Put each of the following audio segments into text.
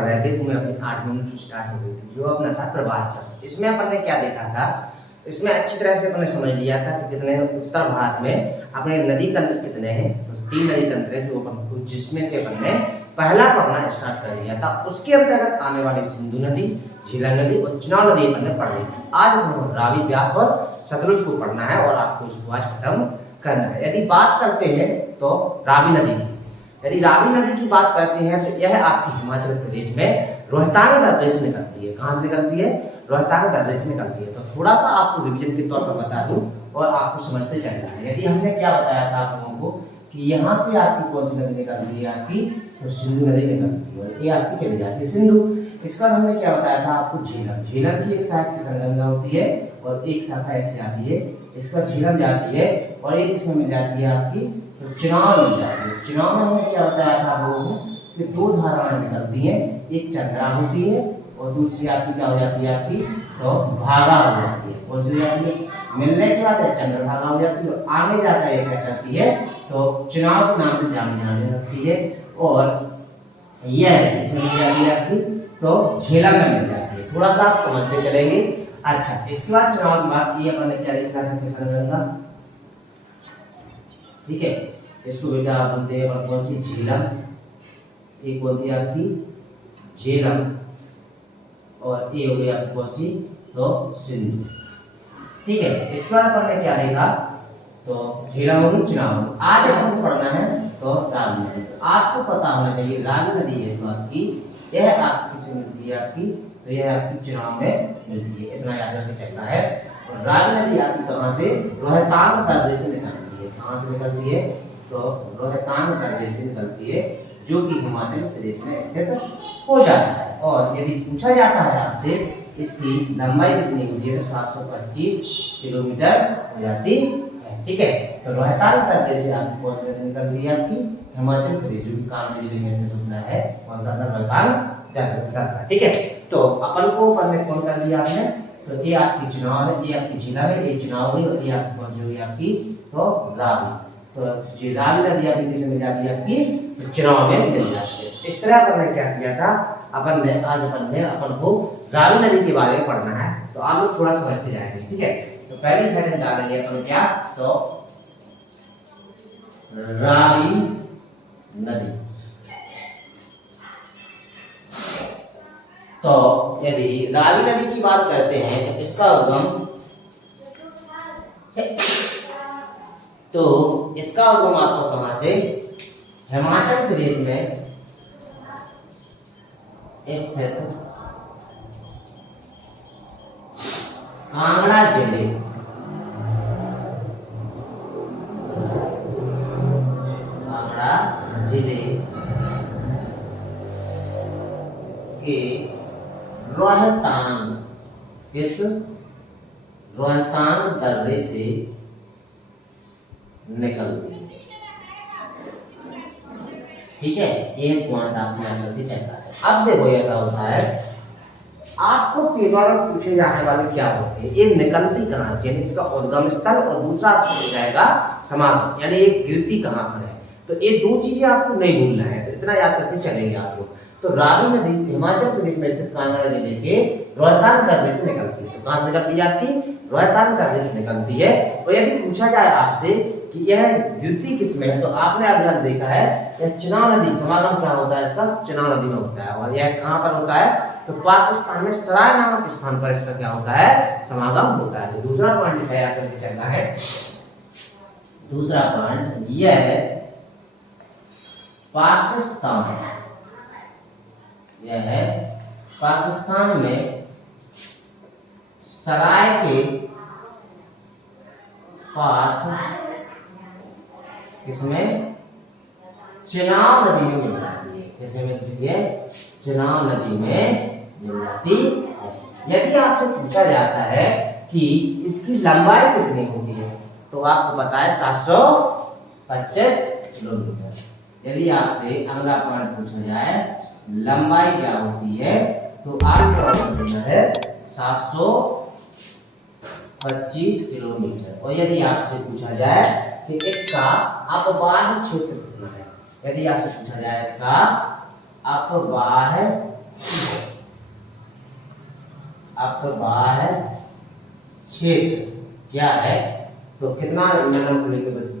पढ़ रहे थे तुम्हें अपनी 8 मिनट स्टार्ट हो गई थी, जो अपना था प्रवास तक। इसमें अपन ने क्या देखा था, इसमें अच्छी तरह से अपन ने समझ लिया था कि कितने उत्तर भारत में अपने नदी तंत्र कितने हैं। तो 3 नदी तंत्र है जो अपन को, जिसमें से अपन ने पहला पढ़ना स्टार्ट कर दिया था। उसके अंतर्गत आने वाली सिंधु नदी, झेलम नदी और चुनाव नदी अपन ने पढ़ ली थी। आज अपन रावी, ब्यास और सतलुज को पढ़ना है और आपको इसको आज खत्म करना है। यदि बात करते हैं तो रावी नदी की, यदि रावी नदी की बात करते हैं तो यह आपकी हिमाचल प्रदेश में रोहतांग दर्रे से निकलती है। कहाँ से निकलती है? रोहतांग दर्रे से निकलती है। तो थोड़ा सा आपको रिवीजन के तौर पर बता दूं और आपको समझते चलना है। यदि हमने क्या बताया था आप लोगों को कि यहाँ से आपकी कौन सी नदी निकलती है, आपकी तो सिंधु नदी निकलती है और ये आपकी चली जाती है सिंधु। इसका हमने क्या बताया था आपको, झेलम। झेलम की एक शाखा किशनगंगा होती है और एक शाखा ऐसे आती है, इसका झेलम जाती है और एक इसमें मिल जाती है आपकी तो चुनाव मिल जाती है। चुनाव में हमने क्या बताया था आप लोगों को कि 2 धाराएं निकलती हैं, एक चंद्रा होती है और दूसरी आपकी क्या हो जाती है, आपकी तो भागा हो जाती है। कौन सी हो जाती है? मिलने के बाद चंद्रभागा हो जाती है और आगे जाकर ये क्या करती है तो चुनाव के नाम से जाने लगती है और यह इसमें मिल जाती है आपकी तो झेलम में मिल जाती है। थोड़ा सा आप समझते चलेंगे। अच्छा, इसके बाद चुनाव की बात ये अपन ने क्या देखा है, किशनगंगा, ठीक है। इसको बेटा आप बोलते हैं कौन सी, झेलम, एक होती है आपकी झेलम और ये हो गई आपकी कौन सी तो सिंधु, ठीक है। इसके बाद अपन ने क्या देखा तो झेलम और चुनाव। आज अपन को पढ़ना है तो रावी नदी। आपको पता होना चाहिए रावी नदी है तो आपकी यह आपकी किससे मिलती है, आपकी तो यह आपकी चुनाव में मिलती है, इतना याद रखके चलना है। और रावी नदी आपकी कहां से, रोहतांग दर्रे से निकलती है। कहां से निकलती है तो रोहतांग दर्रे से निकलती है, जो कि हिमाचल प्रदेश में स्थित हो जाता है। और यदि पूछा जाता है आपसे इसकी लंबाई कितनी होती है तो 725 किलोमीटर हो जाती है, ठीक है। तो रोहतांग दर्रे से आपकी कौन सी नदी निकलती है, आपकी हिमाचल प्रदेश, जो कि कांगड़ा जिले में स्थित होता है, कौन सा रोहतांग दर्रा, ठीक है। तो अपन को पढ़ने कौन कर दिया आपने, तो ये आपकी चुनाव है, ये आपकी झेलम है, ये चुनाव हुई और ये आपकी कौन सी हुई आपकी तो रावी। तो रावी नदी आपकी किसमें मिल जाती है, आपकी चुनाव में मिल जाती है। इस तरह अपन ने क्या किया था, अपन ने आज अपन को रावी नदी के बारे में पढ़ना है। तो आप लोग थोड़ा समझते जाएंगे, ठीक है। तो पहली हेडिंग डालेंगे अपन क्या तो रावी नदी। तो यदि रावी नदी की बात करते हैं तो इसका उद्गम आपको कहां से, हिमाचल प्रदेश में स्थित कांगड़ा जिले के रोहतांग, इस रोहतांग दर्रे से निकलती है, ठीक है। ये पॉइंट आपको याद करके चलना है। अब देखो ऐसा होता है, आपको पेपर में पूछे जाने वाले क्या होते हैं, ये निकलती कहां से, यानी इसका उद्गम स्थल और दूसरा आपको मिल जाएगा समागम, यानी ये गिरती कहां पर है। तो ये 2 चीजें आपको नहीं भूलना है, तो इतना याद करके चलेंगे आप लोग। तो रावी नदी हिमाचल प्रदेश में स्थित कांगड़ा जिले के रोहतांग दर्रे से निकलती है। तो कहां से निकलती है, आपकी रोहतांग दर्रे से निकलती है। और यदि पूछा जाए आपसे कि यह गिरती किसमें है, तो आपने अभी देखा है यह चुनाव नदी, समागम क्या होता है इसका, चुनाव नदी में होता है। और यह कहां पर होता है तो पाकिस्तान में सराय नामक स्थान पर इसका क्या होता है, समागम होता है। तो दूसरा पॉइंट याद करके चलना है। दूसरा पॉइंट यह है पाकिस्तान, यह है पाकिस्तान में सराय के पास किसमें, चुनाव नदी में मिल जाती है। किसमें मिलती है, चुनाव नदी में मिल जाती है। यदि आपसे पूछा जाता है कि इसकी लंबाई कितनी होती है तो आपको पता है 725 किलोमीटर। यदि आपसे अगला पॉइंट पूछा जाए लंबाई क्या होती है तो आपको बताना है 725 किलोमीटर। और यदि आपसे पूछा जाए कि इसका अपवाह क्षेत्र कितना है, यदि आपसे पूछा जाए इसका अपवाह अपवाह क्षेत्र क्या है, तो कितना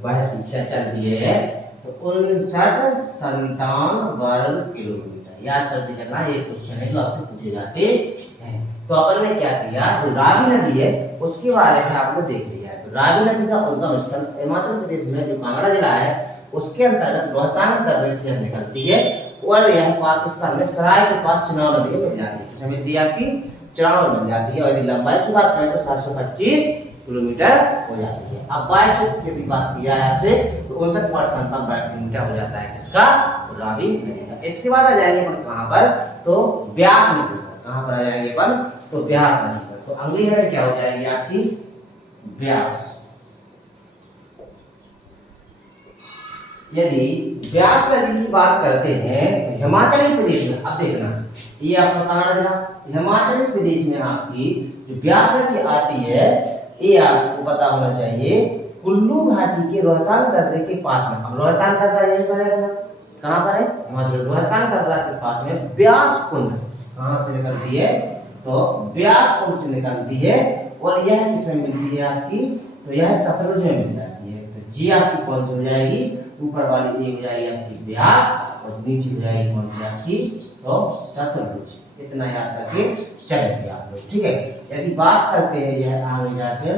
वह चल दिए है, तो 5957 वर्ग किलोमीटर। याद करते चलना, ये क्वेश्चन है जो आपसे पूछे जाते हैं। तो अपन ने क्या किया, जो रावी नदी है उसके बारे में आपने देख लिया है। तो रावी नदी का उद्गम स्थल हिमाचल प्रदेश में जो कांगड़ा जिला है उसके अंतर्गत रोहतांग दर्रे से निकलती है और यह पाकिस्तान में सराय के पास चुनाव नदी में मिल जाती है। इसमें मिलती है आपकी चुनाव मिल जाती है। और यदि लंबाई की बात करें तो 725 किलोमीटर हो जाती है। अब बाय क्षेत्र की बात किया है आपसे, तो 59.57 किलोमीटर हो जाता है किसका, रावी नदी का। इसके बाद आ जाएंगे अपन कहां पर, तो ब्यास नदी पर। कहां पर आ जाएंगे अपन, तो ब्यास नदी पर। तो अगली है क्या हो जाएगी आपकी, ब्यास। यदि ब्यास नदी की बात करते हैं तो हिमाचल प्रदेश में, अब देखना ये आपका कांगड़ा जिला, हिमाचल प्रदेश में आपकी जो ब्यास नदी आती है ये आपको पता होना चाहिए कुल्लू घाटी के रोहतांग दर्रे के पास में। अब रोहतांग दर्रा यहीं पर है, कहां पर है, हिमाचल। रोहतांग दर्रा के पास में ब्यास कुंड कहां से निकलती है, तो ब्यास कुंड से निकलती है। और यह किसमें मिलती है आपकी, तो यह सतलुज में मिल जाती है। तो जी आपकी कौन सी हो जाएगी, ऊपर वाली ये हो जाएगी आपकी ब्यास और नीचे हो जाएगी कौन सी आपकी, तो सतलुज। इतना याद करके चलेंगे आप लोग, ठीक है। यदि बात करते हैं यह आगे जाकर,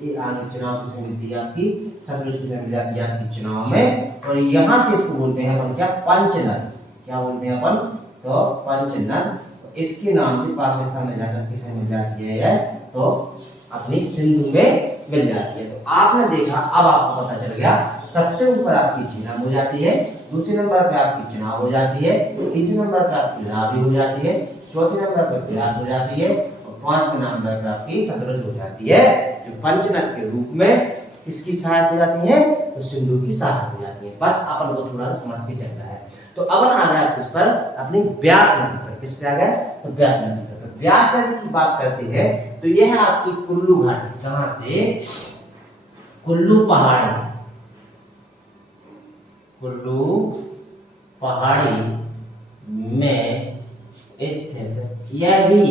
ये आगे चुनाव किसमें मिलती है आपकी, सतलुज में मिल जाती है आपकी चुनाव में। और यहाँ से इसको बोलते हैं अपन क्या, पंचनद। क्या बोलते हैं अपन, तो पंचनद। इसके नाम से पाकिस्तान में जाकर किसे मिल जाती है, तो अपनी सिंधु में मिल जाती है। तो आपने देखा, अब आपको पता चल गया, सबसे ऊपर आपकी झीलम हो जाती है, दूसरे नंबर पे आपकी चुनाव हो जाती है, तीसरे नंबर पे आपकी रावी हो जाती है, चौथे नंबर पे ब्यास हो जाती है और पांचवें नंबर पे आपकी सतलुज हो जाती है, जो पंचनद के रूप में किसकी सहायक हो जाती है, तो सिंधु की सहायक हो जाती है। बस अपन को थोड़ा समझ के चलना है। तो अब आ गया किस पर, अपनी ब्यास नदी पर। किस पे आ गया, तो ब्यास नदी पर। तो ब्यास नदी की बात करते हैं तो यह आपकी कुल्लू घाटी, कहां से, कुल्लू पहाड़ी, कुल्लू पहाड़ी में स्थित, यह भी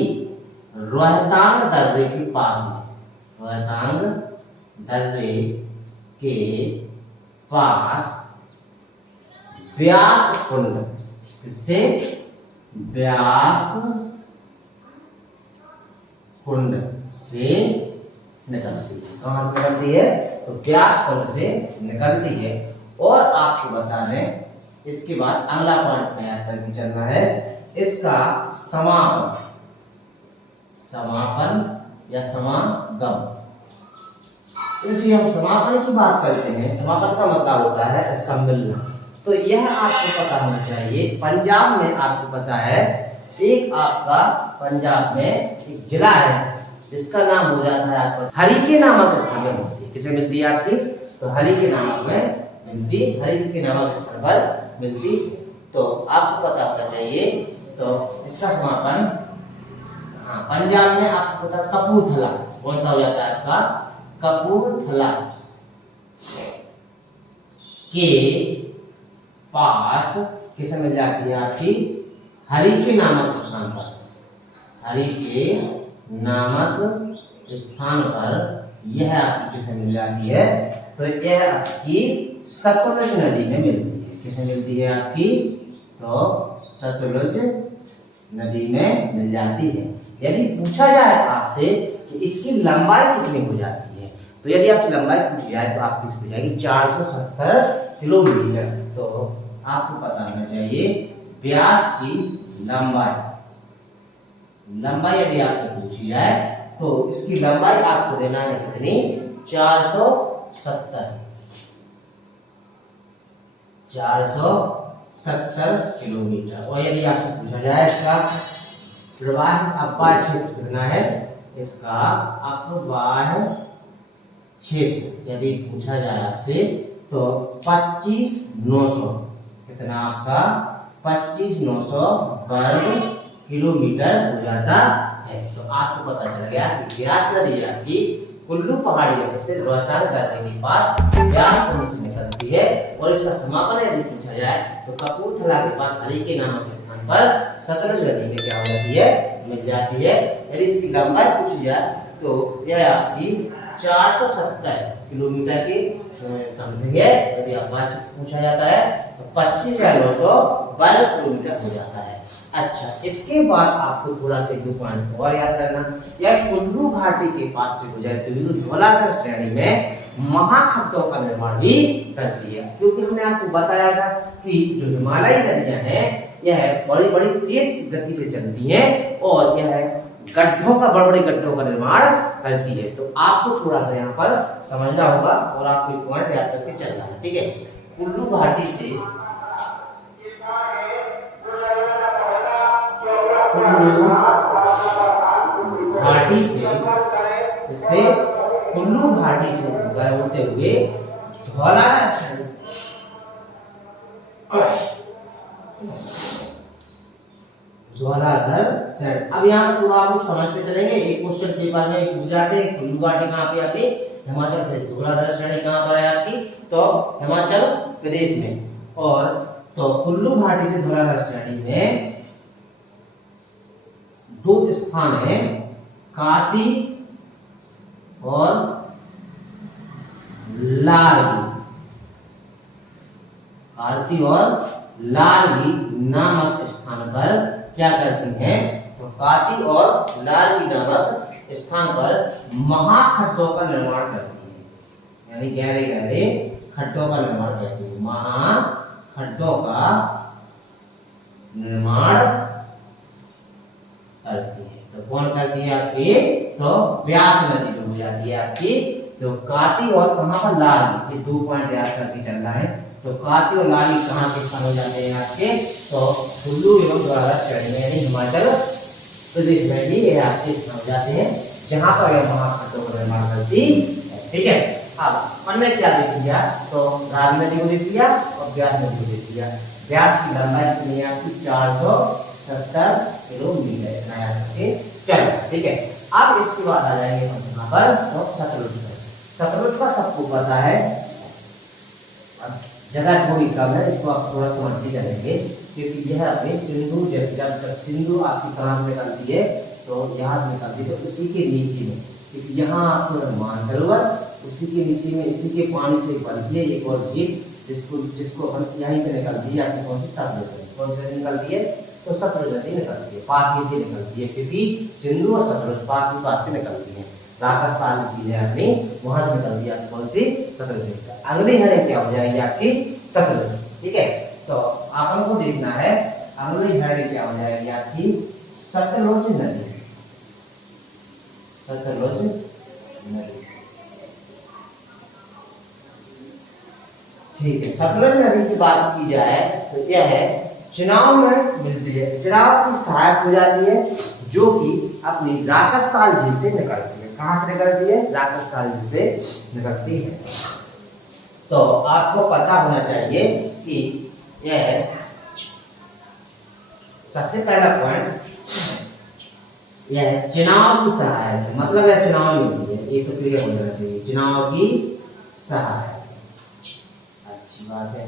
रोहतांग दर्रे के पास में, रोहतांग दर्रे के पास ब्यास कुंड से, ब्यास कुंड से निकलती है। कहां से निकलती है, तो ब्यास कुंड से निकलती है। और आपको बता दें, इसके बाद अगला पॉइंट में याद करके चलना है, इसका समापन, समापन या समागम। यदि हम समापन की बात करते हैं, समापन का मतलब होता है इसका मिलना। तो यह आपको पता होना चाहिए, पंजाब में आपको पता है, एक आपका पंजाब में एक जिला है जिसका नाम हो जाता है आपका हरिके नामक स्थान में मिलती है। किसे मिलती है आपकी, तो हरिके नामक में मिलती, हरिके नामक स्थान पर मिलती। तो आपको पता होना चाहिए, तो इसका समापन, हाँ, पंजाब में आपको पता, कपूरथला। कौन सा हो जाता है आपका, कपूरथला के पास किसे मिल जाती है आपकी, हरिके नामक स्थान पर, हरिके नामक स्थान पर यह आपकी किसे मिल जाती है, तो यह आपकी सतलुज नदी में मिलती है। किसे मिलती है आपकी, तो सतलुज नदी में मिल जाती है। यदि पूछा जाए आपसे कि इसकी लंबाई कितनी हो जाती है, तो यदि आपसे लंबाई पूछी जाए तो आपकी इसकी हो जाएगी 470 किलोमीटर। तो आपको पता होना चाहिए ब्यास की लंबाई, लंबाई यदि आपसे पूछी जाए तो इसकी लंबाई आपको देना है कितनी, 470 किलोमीटर। और यदि आपसे पूछा जाए इसका प्रवाह अपवाह क्षेत्र कितना है, इसका अपवाह क्षेत्र यदि पूछा जाए आपसे तो 25,900, कितना आपका 25,900 वर्ग किलोमीटर हो जाता है। तो आपको पता चल गया कि ब्यास नदी आपकी कुल्लू पहाड़ी में स्थित रोहतांग दर्रे के पास ब्यास कुंड से निकलती है और इसका समापन यदि पूछा जाए तो कपूरथला के पास हरिके नामक स्थान पर सतलुज नदी में क्या हो जाती है, मिल जाती है। यदि इसकी लंबाई पूछी जाए तो यह आपकी 470 किलोमीटर की समथिंग है। यदि आप पूछा जाता है तो 25,900 वर्ग किलोमीटर हो जाता है। अच्छा, इसके बाद आपको थोड़ा सा 2 पॉइंट और याद करना, यह कुल्लू घाटी के पास से गुजरती हुई धौलाधर श्रेणी में महाखड्डों का निर्माण भी करती है, क्योंकि हमने आपको बताया था कि जो हिमालयी नदियां हैं यह बड़ी बड़ी तेज गति से चलती हैं और यह गड्ढों का बड़े बड़े गड्ढों का निर्माण करती है। तो आपको थोड़ा सा यहाँ पर समझना होगा और आपको एक पॉइंट याद करके चलना है, ठीक है। कुल्लू घाटी से कुल्लू घाटी से होते हुए धौलाधर श्रेणी। अब यहाँ पर आप लोग समझते चलेंगे, एक क्वेश्चन पेपर में पूछ जाते हैं कुल्लू घाटी कहाँ पे आपकी, हिमाचल प्रदेश। धौलाधर श्रेणी कहाँ पर है आपकी, तो हिमाचल प्रदेश में। और तो कुल्लू घाटी से धौलाधर श्रेणी में 2 स्थान है, काती और लारगी। काती और लारगी नामक स्थान पर क्या करती हैं, तो काती और लारगी नामक स्थान पर महाखड्डों का निर्माण करती है, यानी गहरे गहरे खड्डों का निर्माण करती है। महाखड्डों का निर्माण करती है। तो कौन करती है आपकी, तो व्यास नदी जो हो जाती है आपकी, तो काती और कहां पर लारगी, ये 2 पॉइंट याद करके चलना है। तो काती और लारगी कहां के स्थान हो जाते हैं आपके, तो कुल्लू एवं धौलाधर श्रेणी में, यानी हिमाचल प्रदेश में भी ये आपके स्थान हो जाते हैं जहां पर यह महाखड्डों का निर्माण करती है, ठीक है। अब हमने क्या देख लिया, तो रावी नदी को देख लिया और ब्यास नदी को देख लिया। ब्यास की लंबाई कितनी है आपकी, 470 किलोमीटर, इतना याद करके चलो, ठीक है। अब इसके बाद आ जाएंगे हम यहाँ पर तो सतलुज पर। सतलुज का सबको पता है, जगह थोड़ी कम है, इसको आप थोड़ा समझ ही जाएंगे, क्योंकि यह अपने सिंधु, जब सिंधु आपकी कहाँ से निकलती है, तो यहाँ से निकलती है, तो उसी के नीचे में, क्योंकि यहाँ आपको मानसरोवर, उसी के नीचे में इसी के पानी से बनती है एक और झील, जिसको हम यहीं से निकलती है आपकी, कौन सी सतलुज, कौन से निकलती है, तो सतलुज नदी निकलती है, पास ही से निकलती है, क्योंकि सिंधु और सतलुज पास से निकलती है। राजस्थान की है अपनी, वहां से निकलती है कौन सी, सतलुज। अगली हेडिंग क्या हो जाएगी आपकी, सतलुज, ठीक है। तो आप हमको देखना है अगली हेडिंग क्या हो जाएगी आपकी, सतलुज नदी। सतलुज नदी, ठीक है। सतलुज नदी की बात की जाए तो यह है चुनाव में मिलती है, चुनाव की सहायक हो जाती है, जो कि अपनी राकसताल झील से निकलती है। कहां से निकलती है, राकसताल झील से निकलती है। तो आपको पता होना चाहिए कि यह सबसे पहला पॉइंट, यह चुनाव की सहायक है, मतलब यह चुनाव में होती है, ये तो क्लियर हो जाना चाहिए, चुनाव की सहायक, अच्छी बात है।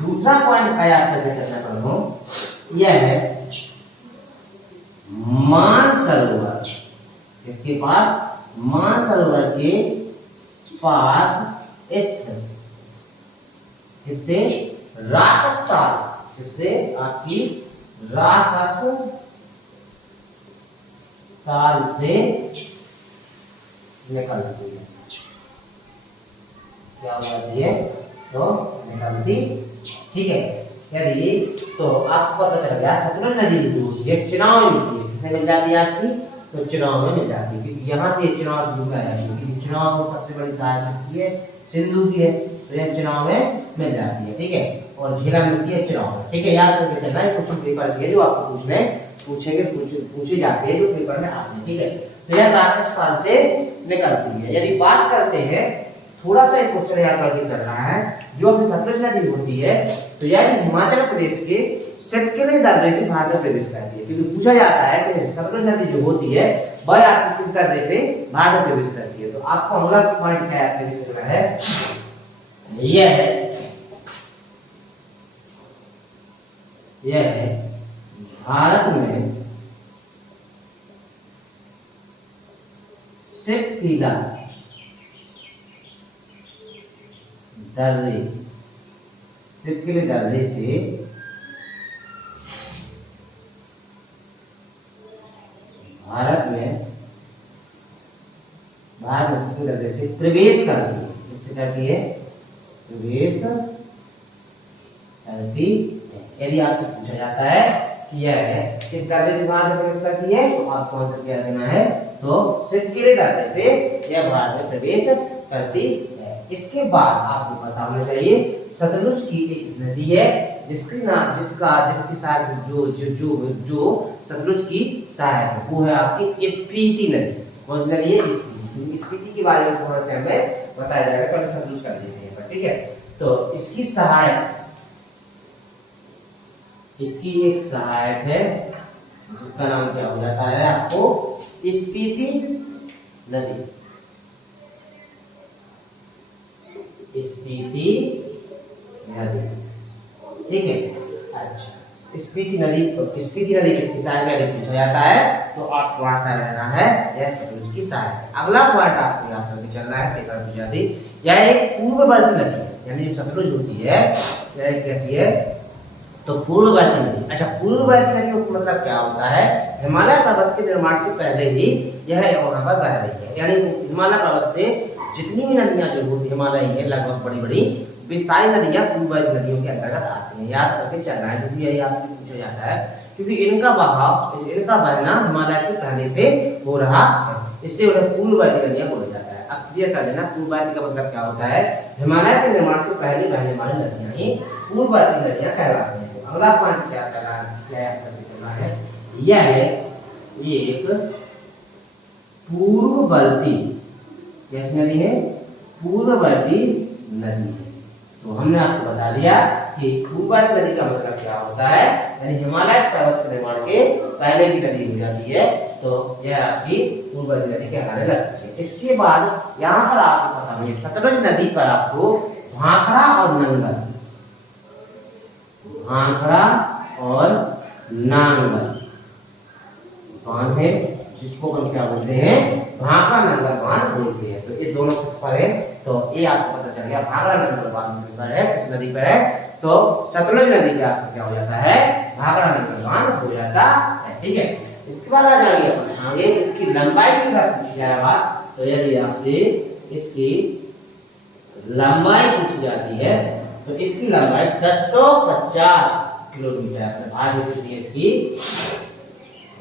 दूसरा पॉइंट का याद करके चर्चा कर रहा हूं, यह है मानसरोवर। इसके पास, मानसरोवर के पास स्थित, इससे राकसताल, जिससे आपकी राकसताल से निकलती है, क्या हो जाती है, तो निकलती, ठीक है। यदि तो आपको पता चल गया सतलुज नदी जो ये चुनाव में मिलती है, किसमें मिल जाती है आपकी, तो चुनाव में मिल जाती है, क्योंकि यहाँ से चुनाव जुड़ा है, क्योंकि चुनाव सबसे बड़ी सहायता किसकी है, सिंधु की है, तो यह चुनाव में मिल जाती है, ठीक है। और झीला मिलती है चुनाव में, ठीक है। याद करके चलना है, क्वेश्चन पेपर के जो आपको पूछे जाते हैं जो पेपर में आते हैं, ठीक है। तो यह राजस्थान से निकलती है। यदि बात करते हैं, थोड़ा सा एक क्वेश्चन याद करके चल रहा है, जो अपनी सतलुज नदी होती है, तो यह हिमाचल प्रदेश के सटकले दर्रे से भारत में प्रवेश करती है, क्योंकि पूछा जाता है कि सतलुज नदी जो होती है वह आपकी किस तरह से भारत में प्रवेश करती है। तो आपको अगला पॉइंट क्या याद करके चलना है, यह है भारत में सिपकिला दर्रे, सिपकिले दर्रे से भारत में दर्रे से प्रवेश करती है, इससे करती है प्रवेश करती है। यदि आपसे पूछा जाता है कि यह है किस दर्रे से भारत में प्रवेश करती है, तो आपको आंसर क्या देना है, तो सिपकिले दर्रे से यह भारत में प्रवेश करती है। इसके बाद आपको पता होना चाहिए सतलुज की एक नदी है जिसकी सहायक जो सतलुज की सहायक है वो है आपकी स्पीति नदी। कौन सी नदी है, स्पीति। स्पीति के बारे में थोड़ा सा हमें बताया जाएगा, पहले सतलुज कर देते हैं, ठीक है। तो इसकी सहायक, इसकी एक सहायक है जिसका नाम क्या हो जाता है आपको स्पीति नदी, स्पीति नदी, ठीक है। अच्छा, स्पीति नदी, तो स्पीति नदी किसकी सहायक है पूछा जाता है, तो आपको आंसर रहना है यह सतलुज की सहायक। अगला पॉइंट आपको याद करके चलना है, पेपर पूछा थी, यह एक पूर्ववर्ती नदी है, यानी जो सतलुज होती है यह कैसी है, तो पूर्ववर्ती नदी। अच्छा, पूर्ववर्ती नदी का मतलब क्या होता है, हिमालय पर्वत के निर्माण से पहले ही यह वहां पर बह रही है, यानी हिमालय पर्वत से जितनी भी नदियां जो होती हिमालय है लगभग बड़ी बड़ी वे सारी नदियां पूर्ववर्ती नदियों के अंतर्गत आती हैं। याद करके चलना है क्योंकि यही आपसे पूछा जाता है, क्योंकि इनका बहाव, इनका बहना हिमालय के पहले से हो रहा है, इसलिए उन्हें पूर्ववर्ती नदियां बोला जाता है। अब क्लियर कर लेना, पूर्ववर्ती का मतलब क्या होता है, हिमालय के निर्माण से पहले बहने वाली नदियां ही पूर्ववर्ती नदियां कहलाती हैं। तो अगला पॉइंट क्या करना है, यह है एक पूर्ववर्ती, कैसी नदी है, पूर्ववर्ती नदी है। तो हमने आपको बता दिया कि पूर्ववर्ती नदी का मतलब क्या होता है, यानी हिमालय पर्वत के निर्माण के पहले की नदी हो जाती है, तो यह आपकी पूर्ववर्ती नदी कहलाने लगती है। इसके बाद यहाँ पर आपको पता होगी सतलुज नदी पर आपको भाखड़ा और नंगल, भाखड़ा और नांगल बांध है, जिसको हम क्या बोलते हैं, भाखड़ा नंगल बांध बोलते हैं। तो ये दोनों किस पर है, तो ये आपको पता चल गया भाखड़ा नंगल बांध पर है, किस नदी पर है, तो सतलुज नदी पे आपको क्या हो जाता है, भाखड़ा नंगल बांध हो जाता है, ठीक है। इसके बाद आ जाएंगे अपन आगे, इसकी लंबाई की बात पूछी जाए बात, तो यदि आपसे इसकी लंबाई पूछी जाती है तो इसकी लंबाई 1050 किलोमीटर, भाग कितनी है इसकी,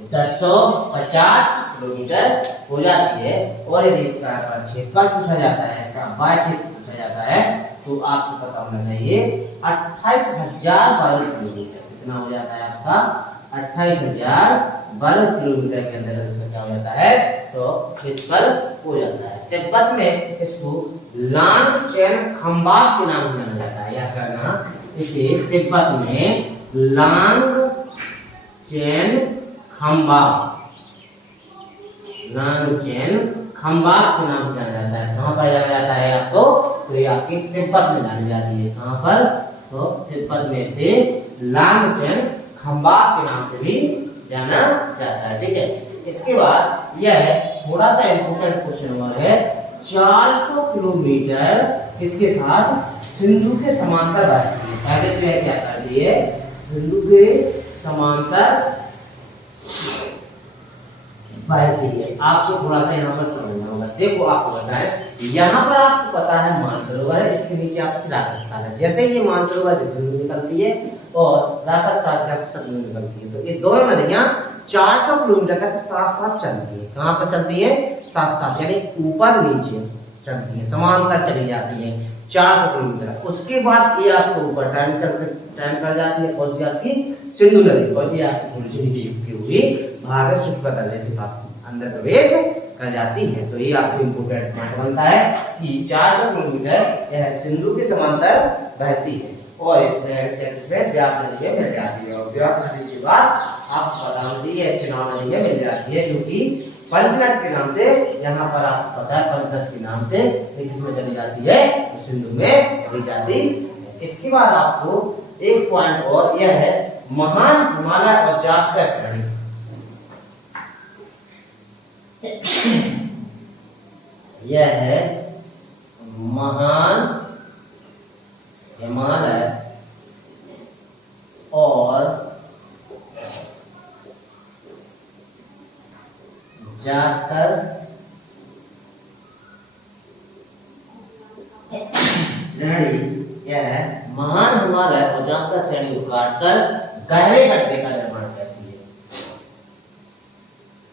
1050 किलोमीटर हो जाती है। और यदि इसका क्षेत्रफल पूछा जाता है, इसका आबादी क्षेत्र पूछा जाता है, तो आपको पता होना चाहिए 28,000 वर्ग किलोमीटर। कितना हो जाता है आपका, 28,000 वर्ग किलोमीटर के अंदर इसका क्या हो जाता है, तो क्षेत्रफल हो जाता है। तिब्बत में इसको लांगचैन खंबाक के नाम से जाना जाता है, याद करना, इसे तिब्बत में लांगचैन खंबाक, लांगचैन खंबाक के नाम से जाना जाता है। कहाँ पर जाना जाता है आपको, तो ये आपकी तिब्बत में जानी जाती है। कहाँ पर, तो तिब्बत में से लांगचैन खंबाक के नाम से भी जाना जाता है, ठीक है। इसके बाद यह है थोड़ा सा इंपोर्टेंट क्वेश्चन नंबर है, 400 किलोमीटर किसके साथ, सिंधु के समांतर बहती है। पहले तो यह क्या करती है, सिंधु के समांतर बहती है। आपको थोड़ा सा यहाँ पर समझना होगा। देखो आपको पता है, यहाँ पर आपको पता है मानसरोवर है, इसके नीचे आपकी राजस्थान है। जैसे ये मानसरोवर से सिंधु निकलती है और राजस्थान से सतलुज निकलती है, तो ये दोनों नदियाँ 400 किलोमीटर तक साथ साथ चलती है। कहाँ पर चलती है, साथ साथ, यानी ऊपर नीचे चलती है, समांतर चली जाती है 400 किलोमीटर। उसके बाद ये आपको ऊपर टर्न कर जाती है, कौन सी आपकी, सिंधु नदी, और ये आपकी थोड़ी सी नीचे झुकी हुई भारत शुक्ल से अंदर प्रवेश कर जाती है। तो ये आपको इम्पोर्टेंट पॉइंट बनता है कि 400 किलोमीटर यह सिंधु के समांतर बहती है और इसमें व्यास नदी में मिल जाती है। और व्यास नदी के बाद आपको पता होती है चिनाब नदी में मिल जाती है, जो कि पंचनद के नाम से, यहाँ पर आपको पता है पंचनद के नाम से ये किसमें चली जाती है, तो सिंधु में चली जाती है। इसके बाद आपको एक पॉइंट और, यह है महान हिमालय और जास्कर श्रेणी। यह है महान हिमालय और जास्कर श्रेणी। यह है महान हिमालय और जास्कर श्रेणी को काटकर गहरे गड्ढे का निर्माण करती है,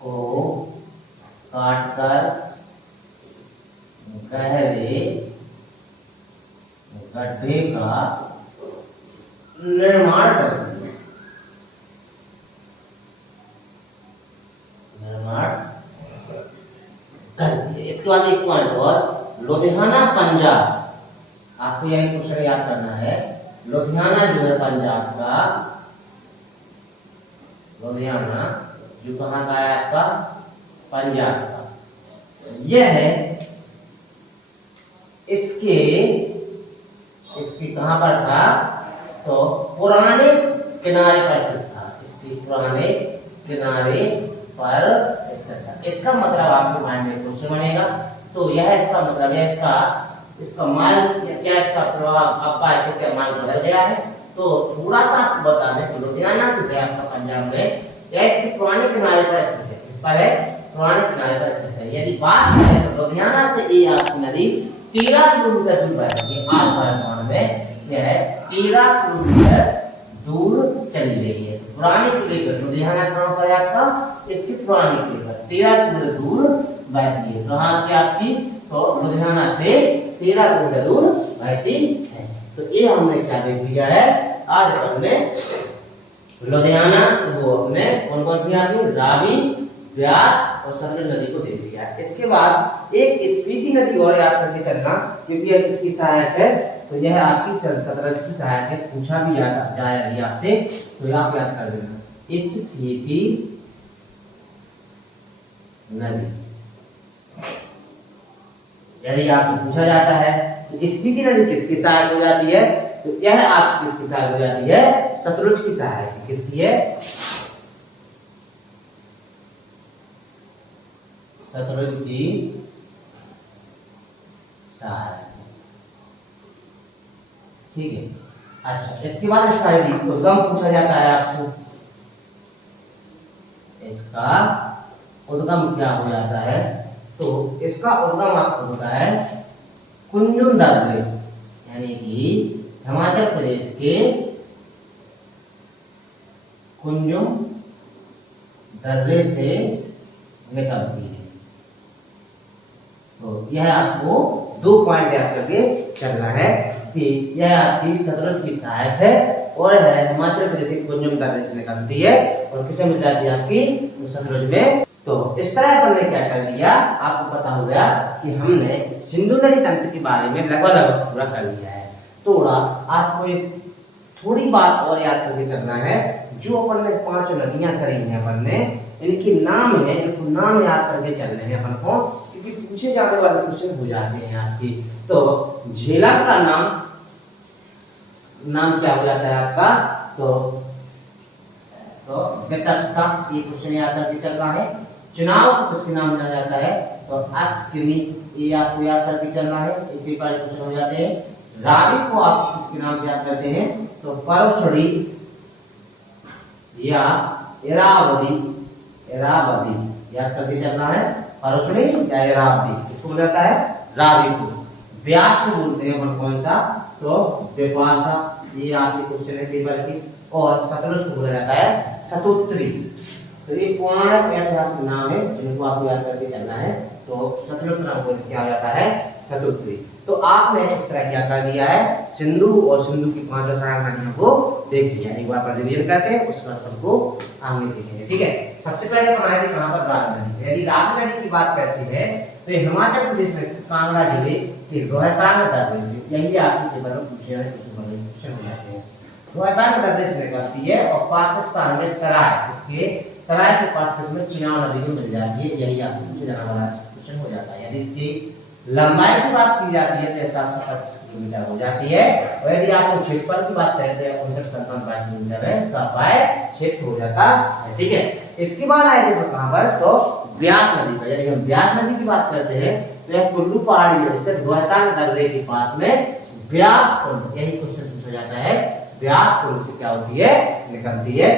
को काटकर गहरे गड्ढे का निर्माण करती है, इसके बाद एक पॉइंट और, लुधियाना पंजाब। आपको यही क्वेश्चन याद करना है, लुधियाना जो है पंजाब का, लुधियाना जो कहाँ का है आपका, पंजाब का। यह है इसके कहां पर था, तो पुराने किनारे पर स्थित था, इसके पुराने किनारे पर स्थित था। इसका मतलब आपके माइंड में क्वेश्चन बनेगा, तो यह इसका मतलब है, इसका मान या क्या इसका प्रभाव आपका क्षेत्र मान बदल गया है। तो थोड़ा सा आपको बता दें, तो लुधियाना जो है आपका पंजाब में, यह इसके पुराने किनारे पर स्थित है, इस पर है पुराने किनारे पर स्थित है। यदि बात करें तो लुधियाना से ये आपकी नदी 13 किलोमीटर दूर बहती है, आज वर्तमान में यह 13 किलोमीटर दूर चली गई है। पुराने किले पर लुधियाना कहाँ पर है आपका, इसके पुराने किले पर 13 किलोमीटर दूर बहती है। कहाँ से आपकी, तो लुधियाना से 13 किलोमीटर दूर बहती है। तो ये हमने क्या देख लिया है, आज हमने लुधियाना वो अपने कौन कौन सी आपकी, रावी, व्यास और सतलुज नदी को देख लिया है। इसके बाद एक स्पीति नदी और याद करके चलना, क्योंकि यह किसकी सहायक है, तो यह आपकी सतलुज की सहायक है, पूछा भी जाएगा आपसे, तो आप याद कर देना स्पीति नदी। यदि आपसे पूछा जाता है तो स्पीति नदी किसकी सहायक हो जाती है, तो यह आपकी किसकी सहायक हो जाती है, सतलुज की सहायक है। किसकी है, सतलुज की सहायक, ठीक है। अच्छा, इसके बाद इसका यदि उद्गम पूछा जाता है आपसे, इसका उद्गम क्या हो जाता है, तो इसका उद्गम आपको होता है कुंजुम दर्रे, यानी कि हिमाचल प्रदेश के कुंजुम दर्रे से निकलती है। तो यह आपको 2 पॉइंट याद करके चलना है कि यह आपकी सतलुज की सहायक है और है हिमाचल प्रदेश के कुंजुम दर्रे से निकलती है और किसे मिल जाती है आपकी, सतलुज में। तो इस तरह अपन ने क्या कर लिया, आपको पता हो गया कि हमने सिंधु नदी तंत्र के बारे में लगभग पूरा कर लिया है। थोड़ा आपको एक थोड़ी बात और याद करके चलना है, जो अपन ने 5 नदियां करी हैं अपन ने, इनके नाम है, इनको नाम याद करके चलने हैं अपन को, क्योंकि पूछे जाने वाले क्वेश्चन हो जाते हैं आपकी। तो झेलम का नाम क्या हो जाता है आपका, तो व्यतस्ता, ये क्वेश्चन याद करके चल रहा है। चुनाव को किसके नाम जाना जाता है, तो अस्किनी, ये आपको याद करके चलना है, एक पेपर क्वेश्चन हो जाते हैं। रावी को आप किसके नाम से याद करते हैं, तो परशुड़ी या इरावदी, याद करके चलना है, परशुड़ी या इरावदी, इसको बोला जाता है रावी को। व्यास को बोलते हैं अपन कौन सा, तो विपाशा, ये आपके क्वेश्चन है पेपर की। और सतलुज को बोला जाता है सतुत्री। तो ये पौराणिक ऐतिहासिक नाम है जिनको आपको याद करके चलना है। तो सतलुज नाम को क्या जाता है, सतुत्री। तो आपने इस तरह क्या कर दिया है, सिंधु और सिंधु की 5 सहायक नदियों को देख लिया। एक बार रिवीजन करते हैं, उसका सबको आगे देखेंगे, ठीक है। सबसे पहले हम आए थे कहां पर, रावी नदी। यदि रावी नदी की बात करते हैं तो हिमाचल प्रदेश में कांगड़ा जिले के रोहतांग दर्रे से, यही आपके पेपर में पूछे गए क्वेश्चन हो जाते हैं। रोहतांग दर्रे से निकलती है और पाकिस्तान में सराय, इसके सराय के पास किसमें चिनाव नदी में मिल जाती है। यही आपको पूछे जाने वाला क्वेश्चन हो जाता है। यदि इसकी लंबाई की बात की जाती है तो 725 किलोमीटर हो जाती है, और यदि आपको क्षेत्रफल की बात करते हैं 59.57 किलोमीटर है, इसका पाए क्षेत्र हो जाता है। ठीक है, इसके बाद आएंगे तो कहां पर, तो ब्यास नदी पर। यदि हम ब्यास नदी की बात करते हैं तो यह कुल्लू पहाड़ी में स्थित रोहतांग दर्रे के पास में ब्यास कुंड, यही क्वेश्चन पूछा जाता है, ब्यास कुंड से क्या होती है, निकलती है।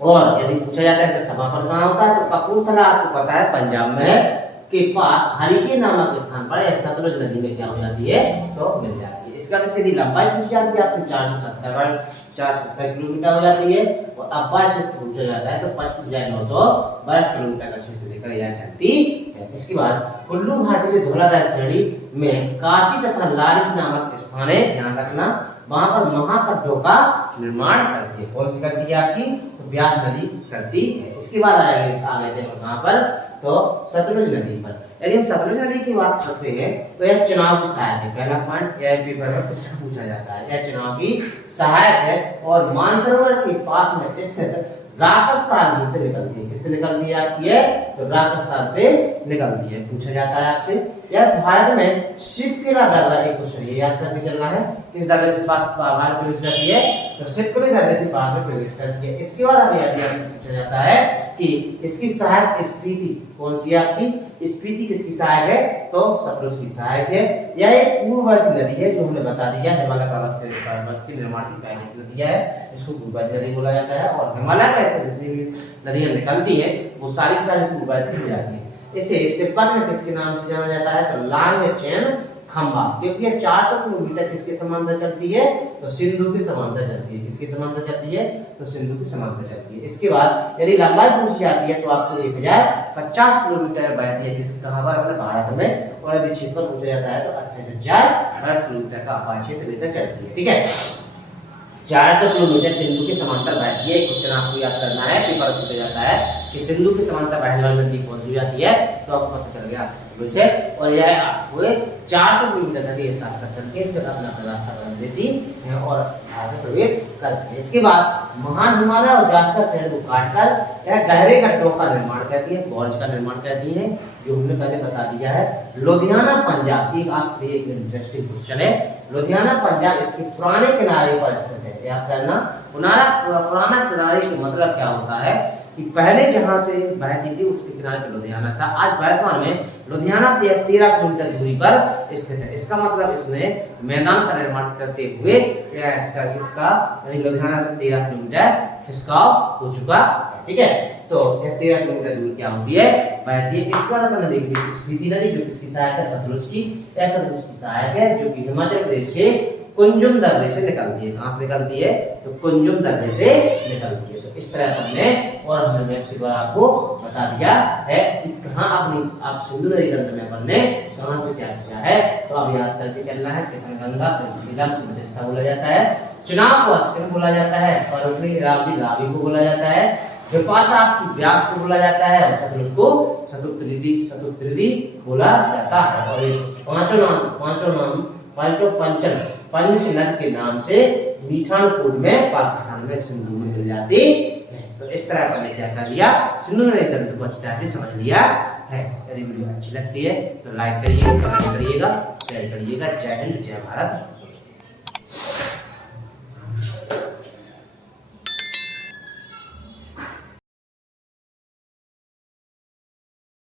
और यदि पूछा जाता है कि समापन कहां होता है, तो कपूरथला आपको पता है पंजाब में के पास हरिके नामक स्थान पर यह सतलुज नदी में क्या हो जाती है, तो मिल जाती है। इसका सीधी लंबाई पूछी जाती है आपसे 470 किलोमीटर हो जाती है, और अब्बा क्षेत्र पूछा जाता है तो 25,912 किलोमीटर का क्षेत्र लेकर यह चलती है। इसके बाद कुल्लू घाटी से धौलाधार श्रेणी में काटी तथा लारी नामक स्थान है, ध्यान रखना, वहां पर महाकड्ढों का निर्माण करती है। कौन सी करती है आपकी, तो ब्यास नदी करती है। इसके बाद आगे थे कहां पर, तो सतलुज नदी पर। यदि हम सतलुज नदी की बात करते हैं तो यह चुनाव की सहायक है। पहला पॉइंट यह पेपर में क्वेश्चन पूछा जाता है, यह चुनाव की सहायक है और मानसरोवर के पास में स्थित राकस्थान झील से निकलती है। किससे निकलती है आपकी, है तो राकस्थान से निकलती है। पूछा जाता है आपसे, यह भारत में शिवकेला दर्रा, एक क्वेश्चन ये याद करके चलना है, किस दर्रे से पास भारत प्रवेश करती है, तो शिवकेला दर्रे से पास में प्रवेश करती है। इसके बाद हमें यदि पूछा जाता है कि इसकी सहायक स्पीति कौन सी है आपकी, स्पीति किसकी सहायक है, तो सतलुज की सहायक है। यह एक पूर्ववर्ती नदी है जो हमने बता दिया, हिमालय पर्वत के निर्माण की पहली नदी है, इसको पूर्ववर्ती नदी बोला जाता है। और हिमालय में से जितनी भी नदियां निकलती हैं वो सारी की सारी पूर्ववर्ती हो जाती है। इसे तिब्बत में किसके नाम से जाना जाता है, तो लांगचेन खंबा, क्योंकि यह 400 किलोमीटर किसके समांतर चलती है, तो सिंधु के समांतर चलती है। किसके समांतर चलती है, तो सिंधु के समांतर चलती है। इसके बाद यदि लंबाई पूछी जाती है तो आपको 1050 किलोमीटर बैठती है, किसके कहां पर, अपने भारत में। और यदि क्षेत्रफल पूछा जाता है तो 28,000 किलोमीटर का आपात क्षेत्र लेकर चलती है। ठीक है, 400 किलोमीटर सिंधु के समांतर बहती है। क्वेश्चन आपको याद करना है, पेपर पूछा जाता है कि सिंधु के समांतर बहने वाली नदी कौन सी जाती है, तो आपको पता चल गया सतलुज है। और यह आपको 400 किलोमीटर तक ये साथ साथ चलती है, इसके बाद अपना रास्ता बदल देती है और आगे प्रवेश करती है। इसके बाद महान हिमालय और जास्कर शहर को काटकर यह गहरे गड्ढों का निर्माण करती है, गॉर्ज का निर्माण करती है, जो हमने पहले बता दिया है। लुधियाना पंजाब की आपके लिए एक इंटरेस्टिंग क्वेश्चन है, लुधियाना पंजाब इसके पुराने किनारे पर स्थित है। याद करना, पुराना किनारे का मतलब क्या होता है कि पहले जहां से बहती थी उसके किनारे पर लुधियाना था। आज वर्तमान में लुधियाना से 13 किलोमीटर दूरी पर स्थित है। इसका मतलब इसने मैदान का निर्माण करते हुए इसका यानी लुधियाना से 13 किलोमीटर खिसकाव हो चुका है। ठीक है, तो यह 13 किलोमीटर दूर क्या होती है, बहती है। इसके बाद अपन देखते हैं स्पीति नदी, जो किसकी सहायक है, सतलुज की। सतलुज की सहायक है, जो कि हिमाचल प्रदेश के कुंजुम दर्रे से निकलती है। कहां से निकलती है, तो कुंजुम दर्रे से निकलती है। तो इस तरह हमने और हमने मैप के द्वारा आपको बता दिया है कि कहां आप सिंधु नदी तंत्र में अपन ने कहां से क्या किया है। तो अब याद करके चलना है, किशनगंगा को झीलम मध्यस्थता बोला जाता है, चुनाव को अस्किन बोला जाता है, परोशनी इरावती रावी को बोला जाता है, विपाशा आपकी व्यास को बोला जाता है, और सतलुज को सतुत्रिदी बोला जाता है। और ये पांचों पंच नद के नाम से मीठानकोट में पाकिस्तान में सिंधु में मिल जाती है। तो इस तरह हमने क्या कर लिया, सिंधु नदी तंत्र को अच्छी तरह से समझ लिया है। यदि वीडियो अच्छी लगती है तो लाइक करिएगा, कमेंट करिएगा, शेयर करिएगा। जय हिंद, जय भारत।